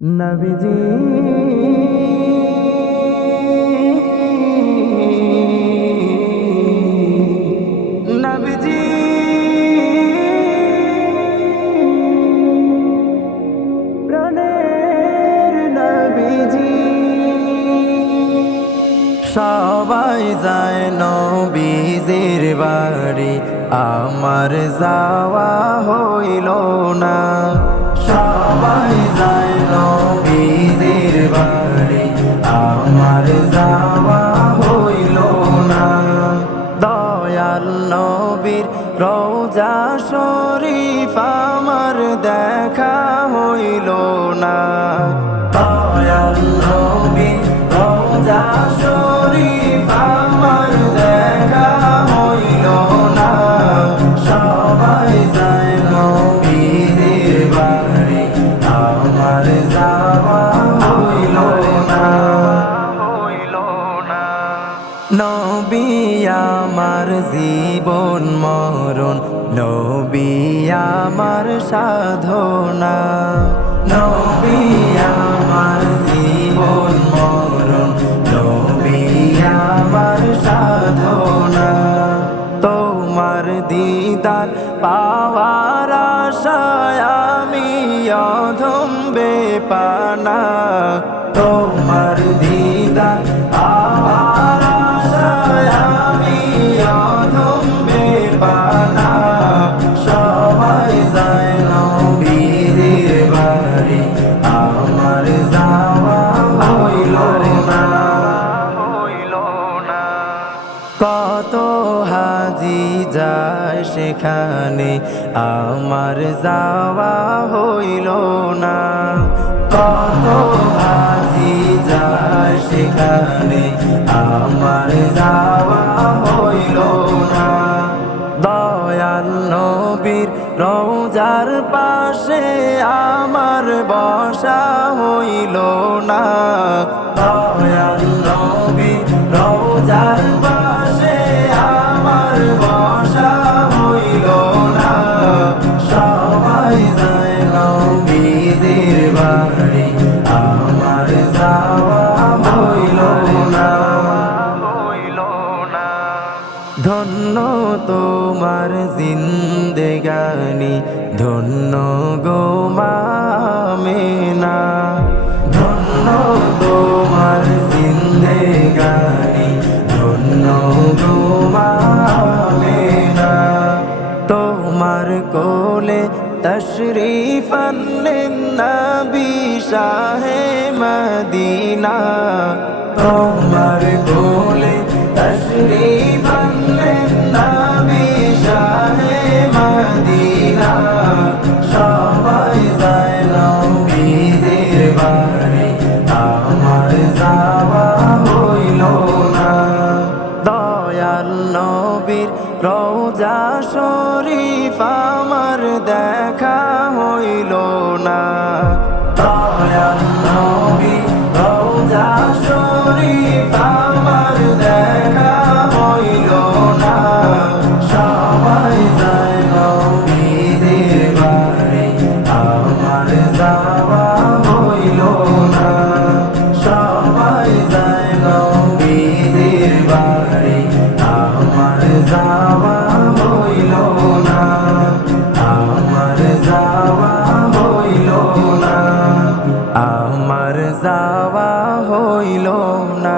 নবীজি নবীজি প্রাণের নবীজি সবাই যায় নবীজির বাড়ি আমার যাওয়া হইল না। সবাই যায় নবীজির বাড়ি আমার যাওয়া হইল না। দয়াল নবীর রওজা শরীফ আমার দেখা হইল না। দয়াল নবীর রওজা শরীফ আমার দেখা হইল না। সবাই যায় নবীজির বাড়ি আমার যাওয়া হইল না। নবী আমার জীবন মরণ, নবী আমার সাধনা। নবী আমার জীবন মরণ, নবী আমার সাধনা। তোমার দিদার পাওয়ার আশায় আমি অধম বেপানা। তোমার দিদার পাওয়ার আশায় আমি অধম বেপানা। সবাই যায় নবীজির বাড়ি আমার যাওয়া হইল না। কত হাজি যায় সেখানে আমার যাওয়া হইল না। কত হাজি যায় সেখানে আমার যাওয়া হইল না। দয়াল নবীর রওজার পাশে আমার বসা হইল না। দয়াল নবীর রওজার পাশে আমার বসা হইল না। সবাই যায় নবীজির বাড়ি আমার যাওয়া হইল না। ধন্য তোমার জিন্দেগানি, ধন্য গো মা আমেনা। ধন্য তোমার জিন্দেগানি, ধন্য গো মা আমেনা। তোমার কোলে তশরিফ আনলেন নবী শাহে মদিনা। তোমার কোলে তশরিফ আনলেন নবী শাহে মদিনা। সবাই যায় নবীজির বাড়ি আমার যাওয়া হইল না। দয়াল নবীর রওজা শরীফ আমার দেখা হইল না। দয়াল নবীর রওজা শরীফ আমার দেখা হইল না। সবাই যায় নবীজির বাড়ি আমার যাওয়া হইল না। সবাই যায় নবীজির বাড়ি আমার যাওয়া হইল না। আমার যাওয়া হইল না। আমার যাওয়া হইল না।